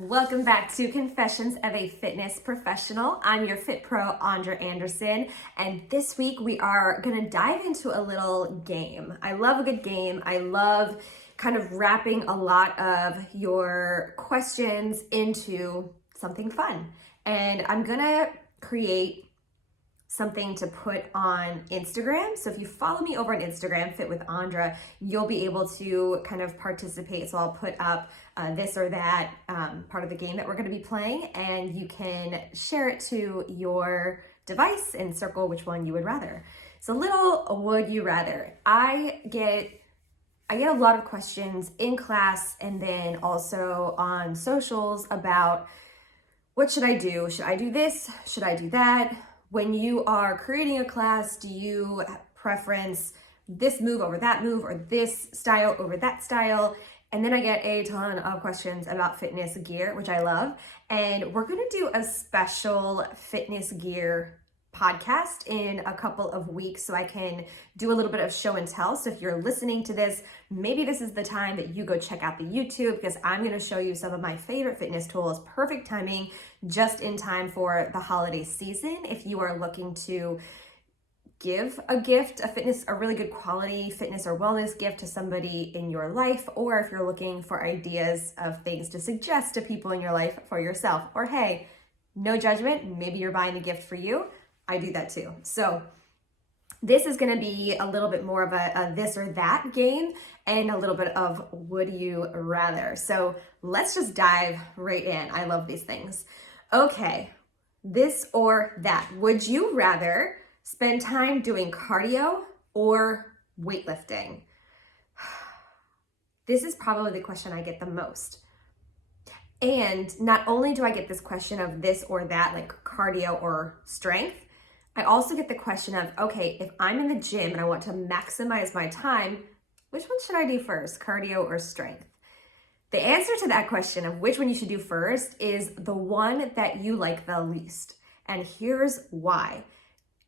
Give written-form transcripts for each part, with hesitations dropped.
Welcome back to Confessions of a Fitness Professional. I'm your Fit Pro, Andra Anderson, and this week we are gonna dive into a little game. I love a good game. I love kind of wrapping a lot of your questions into something fun. And I'm gonna create something to put on Instagram. So if you follow me over on Instagram, Fit with Andra, you'll be able to kind of participate. So I'll put up this or that part of the game that we're going to be playing, and you can share it to your device and circle which one you would rather. So little would you rather. I get a lot of questions in class and then also on socials about what should I do? Should I do this? Should I do that? When you are creating a class, do you preference this move over that move or this style over that style? And then I get a ton of questions about fitness gear, which I love. And we're gonna do a special fitness gear podcast in a couple of weeks so I can do a little bit of show and tell. So if you're listening to this, maybe this is the time that you go check out the YouTube, because I'm going to show you some of my favorite fitness tools. Perfect timing, just in time for the holiday season. If you are looking to give a gift, a really good quality fitness or wellness gift to somebody in your life, or if you're looking for ideas of things to suggest to people in your life for yourself, or hey, no judgment, maybe you're buying a gift for you. I do that too. So this is going to be a little bit more of a this or that game and a little bit of would you rather. So let's just dive right in. I love these things. Okay, this or that. Would you rather spend time doing cardio or weightlifting? This is probably the question I get the most. And not only do I get this question of this or that, like cardio or strength, I also get the question of, okay, if I'm in the gym and I want to maximize my time, which one should I do first, cardio or strength? The answer to that question of which one you should do first is the one that you like the least. And here's why.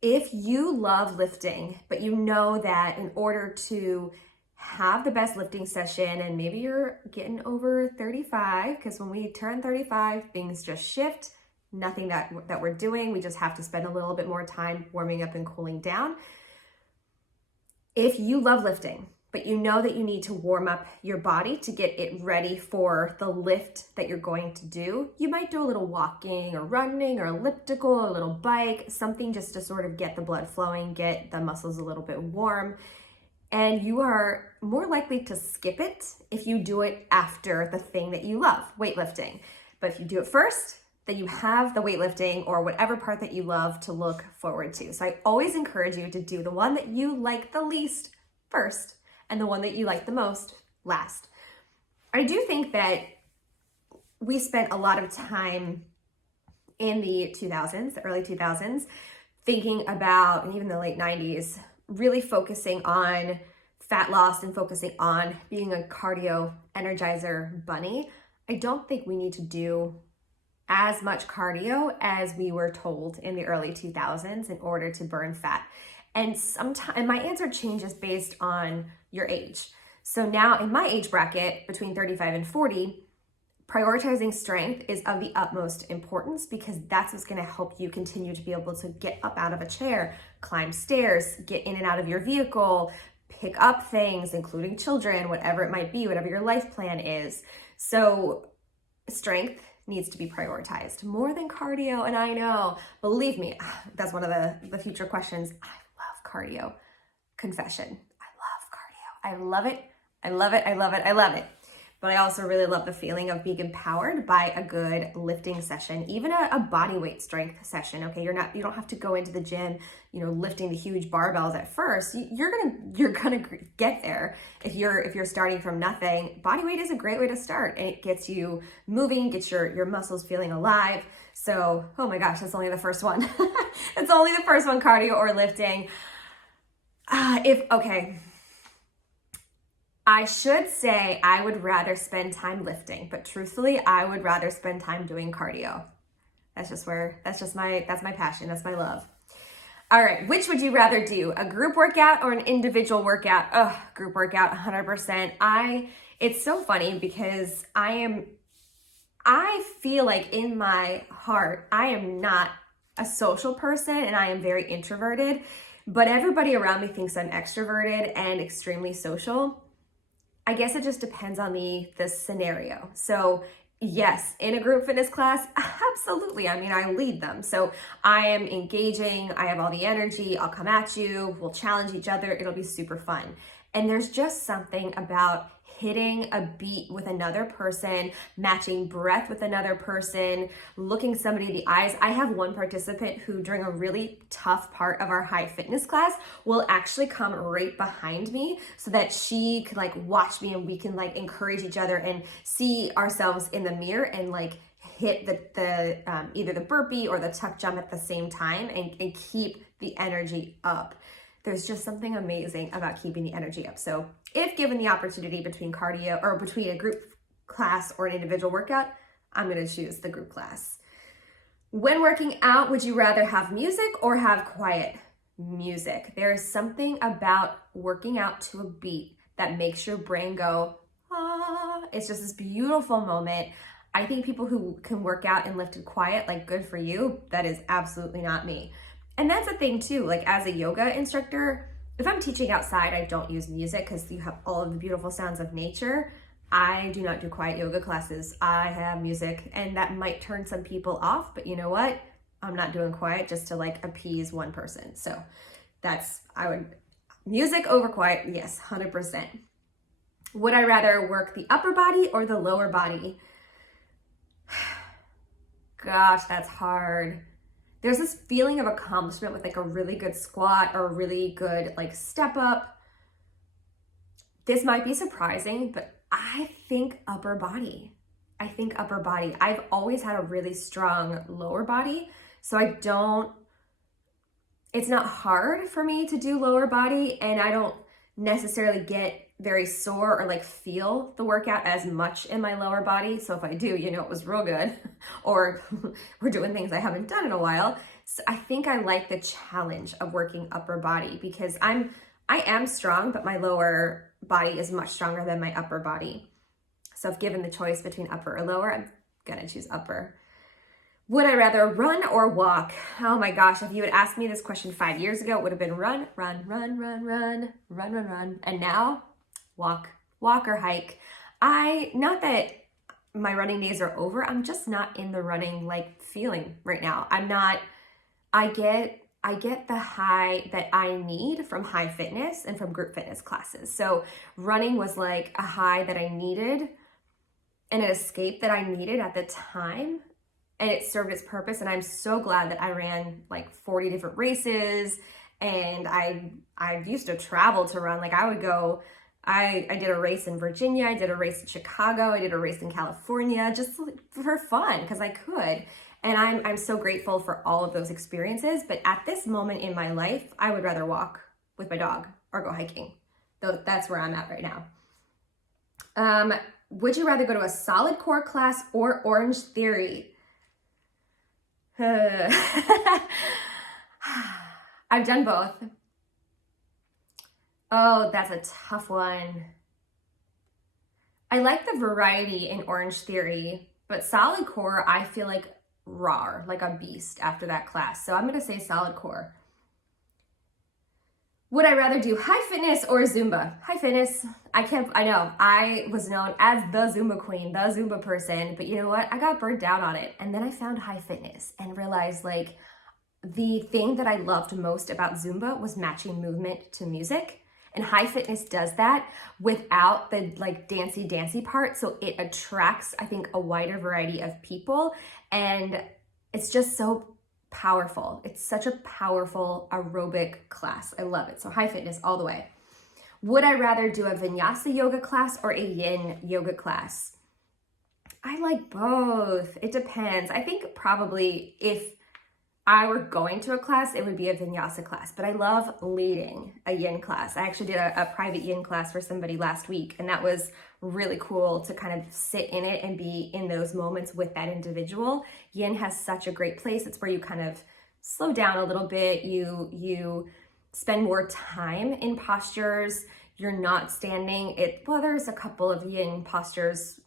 If you love lifting, but you know that in order to have the best lifting session, and maybe you're getting over 35, because when we turn 35, things just shift. Nothing that we're doing. We just have to spend a little bit more time warming up and cooling down. If you love lifting, but you know that you need to warm up your body to get it ready for the lift that you're going to do, you might do a little walking or running or elliptical, a little bike, something just to sort of get the blood flowing, get the muscles a little bit warm. And you are more likely to skip it if you do it after the thing that you love, weightlifting. But if you do it first, that you have the weightlifting or whatever part that you love to look forward to. So I always encourage you to do the one that you like the least first and the one that you like the most last. I do think that we spent a lot of time in the 2000s, the early 2000s, thinking about, and even the late 90s, really focusing on fat loss and focusing on being a cardio energizer bunny. I don't think we need to do as much cardio as we were told in the early 2000s in order to burn fat. And my answer changes based on your age. So now in my age bracket, between 35 and 40, prioritizing strength is of the utmost importance, because that's what's going to help you continue to be able to get up out of a chair, climb stairs, get in and out of your vehicle, pick up things, including children, whatever it might be, whatever your life plan is. So strength needs to be prioritized more than cardio. And I know, believe me, that's one of the future questions. I love cardio. Confession, I love cardio. I love it. I love it. I love it. I love it. But I also really love the feeling of being empowered by a good lifting session, even a body weight strength session. Okay, you don't have to go into the gym, lifting the huge barbells at first. You're gonna get there if you're starting from nothing. Body weight is a great way to start, and it gets you moving, gets your muscles feeling alive. So, oh my gosh, that's only the first one. It's only the first one, cardio or lifting. I should say I would rather spend time lifting, but truthfully, I would rather spend time doing cardio. That's my passion. That's my love. All right. Which would you rather do? A group workout or an individual workout? Group workout, 100%. It's so funny because I feel like in my heart, I am not a social person and I am very introverted, but everybody around me thinks I'm extroverted and extremely social. I guess it just depends on the scenario. So yes, in a group fitness class, absolutely. I mean, I lead them. So I am engaging, I have all the energy, I'll come at you, we'll challenge each other, it'll be super fun. And there's just something about hitting a beat with another person, matching breath with another person, looking somebody in the eyes. I have one participant who, during a really tough part of our high fitness class, will actually come right behind me so that she could like watch me and we can like encourage each other and see ourselves in the mirror and like hit the either the burpee or the tuck jump at the same time and keep the energy up. There's just something amazing about keeping the energy up. So if given the opportunity between cardio or between a group class or an individual workout, I'm gonna choose the group class. When working out, would you rather have music or have quiet music? There is something about working out to a beat that makes your brain go, ah. It's just this beautiful moment. I think people who can work out and lift it quiet, like good for you. That is absolutely not me. And that's a thing too, like as a yoga instructor, if I'm teaching outside, I don't use music because you have all of the beautiful sounds of nature. I do not do quiet yoga classes. I have music and that might turn some people off, but you know what? I'm not doing quiet just to like appease one person. So music over quiet, yes, 100%. Would I rather work the upper body or the lower body? Gosh, that's hard. There's this feeling of accomplishment with like a really good squat or a really good like step up. This might be surprising, but I think upper body. I've always had a really strong lower body, so it's not hard for me to do lower body, and I don't necessarily get very sore or like feel the workout as much in my lower body. So if I do, you know, it was real good or we're doing things I haven't done in a while. So I think I like the challenge of working upper body because I am strong, but my lower body is much stronger than my upper body. So if given the choice between upper or lower, I'm gonna choose upper. Would I rather run or walk? Oh my gosh, if you had asked me this question 5 years ago, it would have been run, run, run, run, run, run, run, run. And now, walk or hike. Not that my running days are over, I'm just not in the running like feeling right now. I get the high that I need from high fitness and from group fitness classes. So running was like a high that I needed and an escape that I needed at the time. And it served its purpose. And I'm so glad that I ran like 40 different races. And I used to travel to run. Like I would go, I did a race in Virginia. I did a race in Chicago. I did a race in California just for fun because I could. And I'm so grateful for all of those experiences. But at this moment in my life, I would rather walk with my dog or go hiking. That's where I'm at right now. Would you rather go to a solid core class or Orange Theory? I've done both. Oh, that's a tough one. I like the variety in Orange Theory, but solid core, I feel like raw, like a beast after that class. So I'm gonna say solid core. Would I rather do high fitness or Zumba? High fitness. I know, I was known as the Zumba queen, the Zumba person, but you know what? I got burnt out on it. And then I found high fitness and realized like the thing that I loved most about Zumba was matching movement to music. And high fitness does that without the like dancey part. So it attracts, I think, a wider variety of people. And it's just so powerful. It's such a powerful aerobic class. I love it. So high fitness all the way. Would I rather do a vinyasa yoga class or a yin yoga class? I like both. It depends. I think probably if I were going to a class, it would be a vinyasa class, but I love leading a yin class. I actually did a private yin class for somebody last week, and that was really cool to kind of sit in it and be in those moments with that individual. Yin has such a great place. It's where you kind of slow down a little bit. You spend more time in postures. You're not standing. Well, there's a couple of yin postures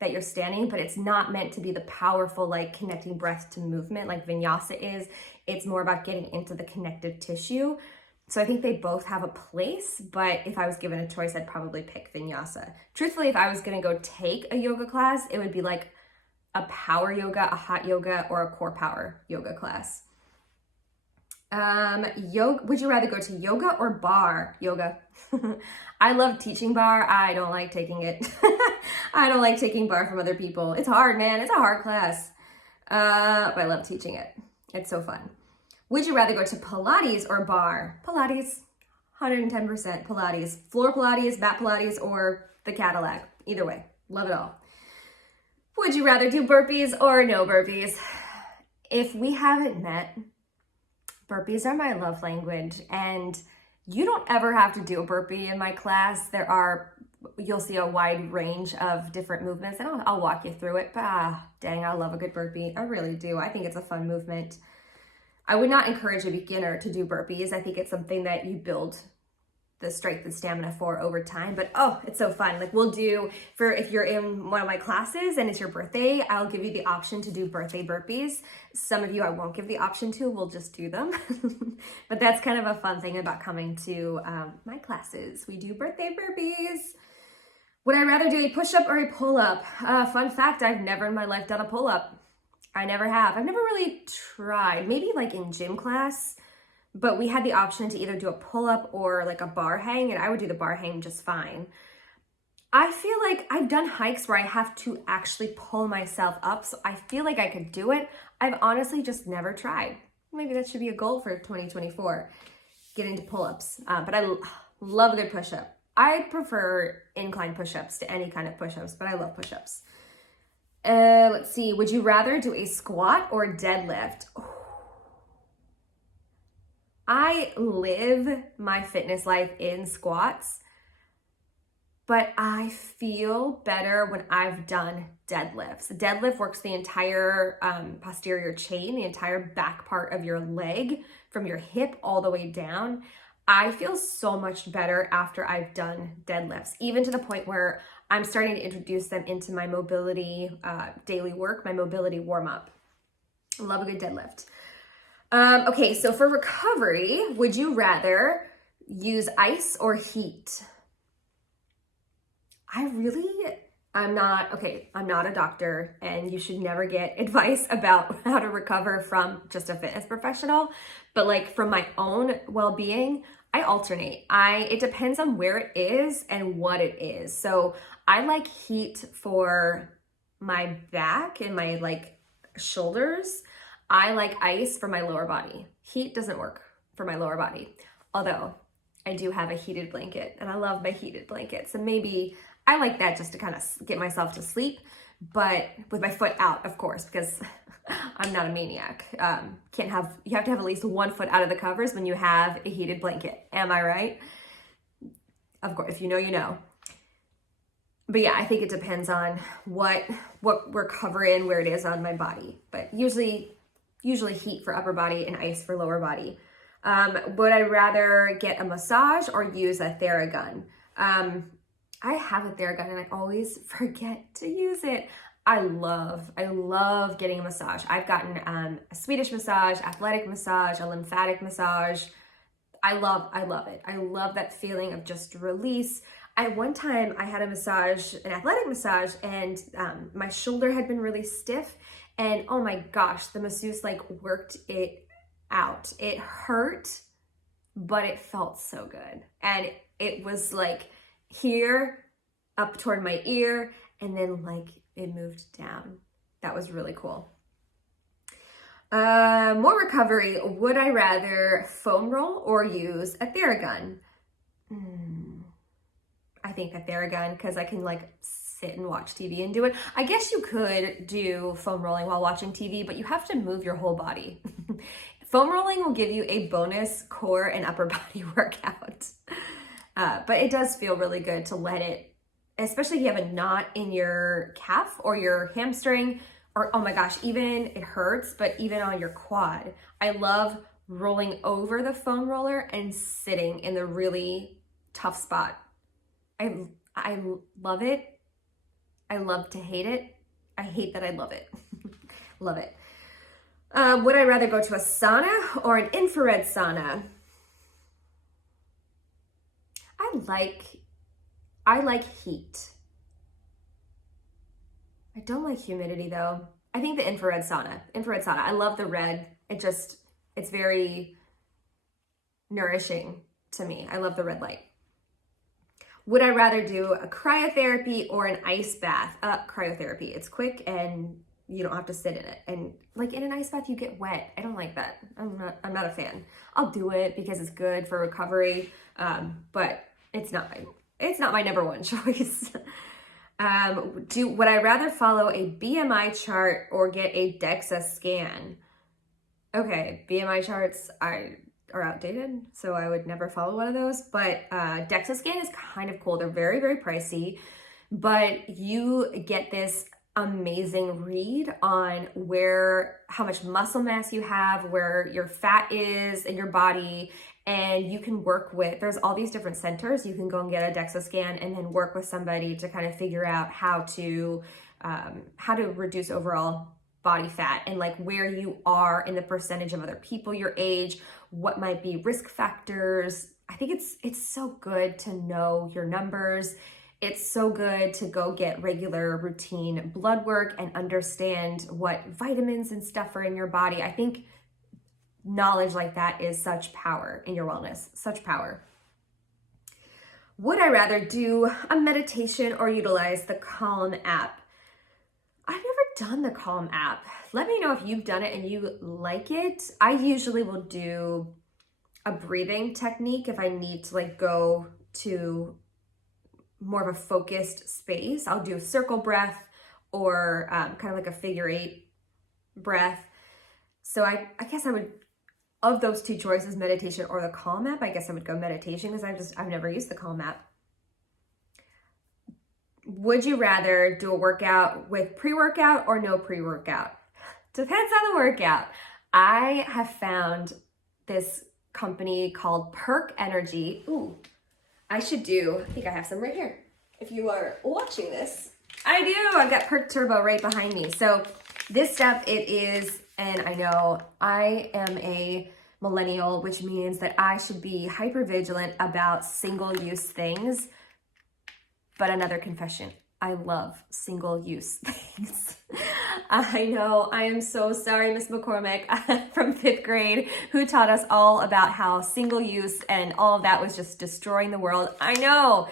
that you're standing, but it's not meant to be the powerful, like connecting breath to movement like vinyasa is. It's more about getting into the connective tissue. So I think they both have a place, but if I was given a choice, I'd probably pick vinyasa. Truthfully, if I was gonna go take a yoga class, it would be like a power yoga, a hot yoga, or a core power yoga class. Would you rather go to yoga or bar yoga? I love teaching bar. I don't like taking it. I don't like taking bar from other people. It's hard, man. It's a hard class. But I love teaching it. It's so fun. Would you rather go to Pilates or bar? Pilates, 110% Pilates. Floor Pilates, mat Pilates, or the Cadillac. Either way, love it all. Would you rather do burpees or no burpees? If we haven't met, burpees are my love language, and you don't ever have to do a burpee in my class. You'll see a wide range of different movements, and I'll walk you through it, but dang, I love a good burpee. I really do. I think it's a fun movement. I would not encourage a beginner to do burpees. I think it's something that you build the strength and stamina for over time, but oh, it's so fun. Like if you're in one of my classes and it's your birthday, I'll give you the option to do birthday burpees. Some of you I won't give the option to, we'll just do them. But that's kind of a fun thing about coming to my classes. We do birthday burpees. Would I rather do a push-up or a pull-up? Fun fact, I've never in my life done a pull-up. I never have. I've never really tried, maybe like in gym class, but we had the option to either do a pull-up or like a bar hang, and I would do the bar hang just fine. I feel like I've done hikes where I have to actually pull myself up, so I feel like I could do it. I've honestly just never tried. Maybe that should be a goal for 2024, get into pull-ups. But I love a good push-up. I prefer incline push-ups to any kind of push-ups, but I love push-ups. Let's see, would you rather do a squat or deadlift? I live my fitness life in squats, but I feel better when I've done deadlifts. Deadlift works the entire posterior chain, the entire back part of your leg from your hip all the way down. I feel so much better after I've done deadlifts, even to the point where I'm starting to introduce them into my mobility daily work, my mobility warm-up. Love a good deadlift. Okay, so for recovery, would you rather use ice or heat? I'm not a doctor, and you should never get advice about how to recover from just a fitness professional, but like from my own well-being, I alternate. It depends on where it is and what it is. So I like heat for my back and my like shoulders. I like ice for my lower body. Heat doesn't work for my lower body, although I do have a heated blanket and I love my heated blanket. So maybe I like that just to kind of get myself to sleep, but with my foot out, of course, because I'm not a maniac. You have to have at least one foot out of the covers when you have a heated blanket. Am I right? Of course, if you know, you know. But yeah, I think it depends on what we're covering, where it is on my body. But usually heat for upper body and ice for lower body. Would I rather get a massage or use a Theragun? I have a Theragun and I always forget to use it. I love getting a massage. I've gotten a Swedish massage, athletic massage, a lymphatic massage. I love it. I love that feeling of just release. One time I had an athletic massage, and my shoulder had been really stiff, and oh my gosh, the masseuse like worked it out. It hurt, but it felt so good. And it was like here up toward my ear, and then like it moved down. That was really cool. More recovery. Would I rather foam roll or use a Theragun? I think a Theragun, because I can like sit and watch TV and do it. I guess you could do foam rolling while watching TV, but you have to move your whole body. Foam rolling will give you a bonus core and upper body workout. But it does feel really good to let it, especially if you have a knot in your calf or your hamstring, or oh my gosh, even it hurts, but even on your quad. I love rolling over the foam roller and sitting in the really tough spot. I love it. I love to hate it. I hate that I love it. Love it. Would I rather go to a sauna or an infrared sauna? I like heat. I don't like humidity though. I think the infrared sauna. I love the red. It's very nourishing to me. I love the red light. Would I rather do a cryotherapy or an ice bath? Cryotherapy. It's quick and you don't have to sit in it. And like in an ice bath, you get wet. I don't like that. I'm not a fan. I'll do it because it's good for recovery, but it's not my number one choice. Would I rather follow a BMI chart or get a DEXA scan? Okay, BMI charts are outdated, so I would never follow one of those, but DEXA scan is kind of cool. They're very, very pricey, but you get this amazing read on how much muscle mass you have, where your fat is in your body, and you can work with, there's all these different centers. You can go and get a DEXA scan and then work with somebody to kind of figure out how to reduce overall body fat and like where you are in the percentage of other people your age, what might be risk factors. I think it's so good to know your numbers. It's so good to go get regular routine blood work and understand what vitamins and stuff are in your body. I think knowledge like that is such power in your wellness, such power. Would I rather do a meditation or utilize the Calm app? I've never done the Calm app. Let me know if you've done it and you like it. I usually will do a breathing technique if I need to like go to more of a focused space. I'll do a circle breath or kind of like a figure 8 breath. So I guess I would, of those two choices, meditation or the Calm app, I guess I would go meditation because I've never used the Calm app. Would you rather do a workout with pre-workout or no pre-workout? Depends on the workout. I have found this company called Perk Energy. Ooh, I think I have some right here. If you are watching this, I do. I've got Perk Turbo right behind me. So this stuff, it is, and I know I am a millennial, which means that I should be hyper vigilant about single-use things. But another confession, I love single-use things. I know, I am so sorry, Miss McCormick from 5th grade, who taught us all about how single-use and all of that was just destroying the world. I know,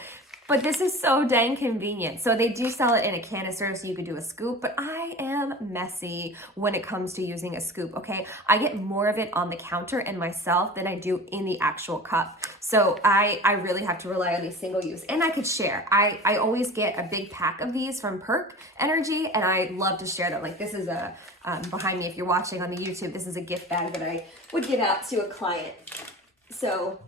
but this is so dang convenient. So they do sell it in a canister so you could do a scoop, but I am messy when it comes to using a scoop, okay? I get more of it on the counter and myself than I do in the actual cup. So I really have to rely on these single use, and I could share. I always get a big pack of these from Perk Energy, and I love to share them. Like this is behind me, if you're watching on the YouTube, this is a gift bag that I would give out to a client. So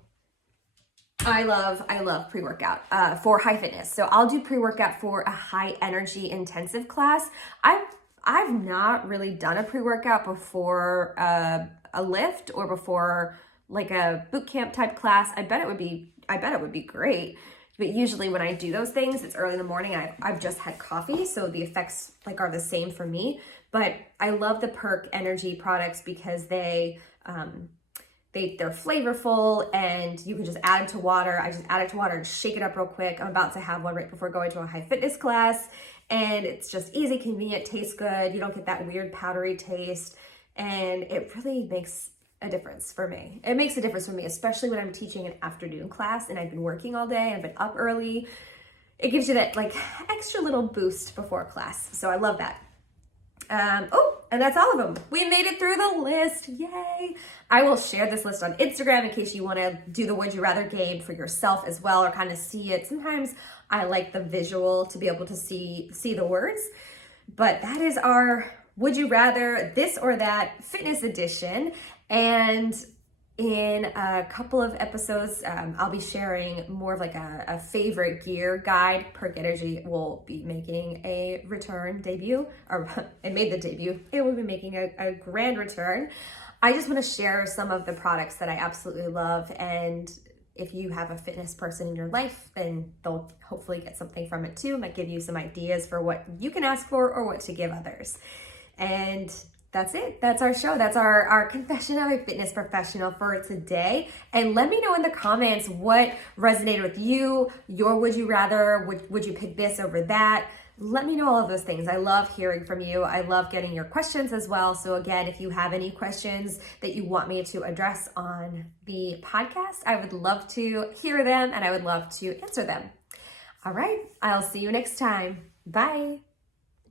I love pre-workout for high fitness. So I'll do pre-workout for a high energy intensive class. I've not really done a pre-workout before a lift or before like a boot camp type class. I bet it would be great. But usually when I do those things, it's early in the morning. I've just had coffee, so the effects like are the same for me. But I love the Perk Energy products because they're flavorful and you can just add them to water. I just add it to water and shake it up real quick. I'm about to have one right before going to a high fitness class, and it's just easy, convenient, tastes good. You don't get that weird powdery taste, and it really makes a difference for me. It makes a difference for me, especially when I'm teaching an afternoon class and I've been working all day, I've been up early. It gives you that like extra little boost before class. So I love that. And that's all of them. We made it through the list. Yay. I will share this list on Instagram in case you want to do the Would You Rather game for yourself as well, or kind of see it. Sometimes I like the visual to be able to see the words, but that is our Would You Rather this or that fitness edition. And in a couple of episodes, I'll be sharing more of like a favorite gear guide. Perk Energy will be making a debut, or it made the debut. It will be making a grand return. I just want to share some of the products that I absolutely love, and if you have a fitness person in your life, then they'll hopefully get something from it too. It might give you some ideas for what you can ask for or what to give others. And that's it. That's our show. That's our confession of a fitness professional for today. And let me know in the comments what resonated with you, your would you rather, would you pick this over that? Let me know all of those things. I love hearing from you. I love getting your questions as well. So again, if you have any questions that you want me to address on the podcast, I would love to hear them and I would love to answer them. All right. I'll see you next time. Bye.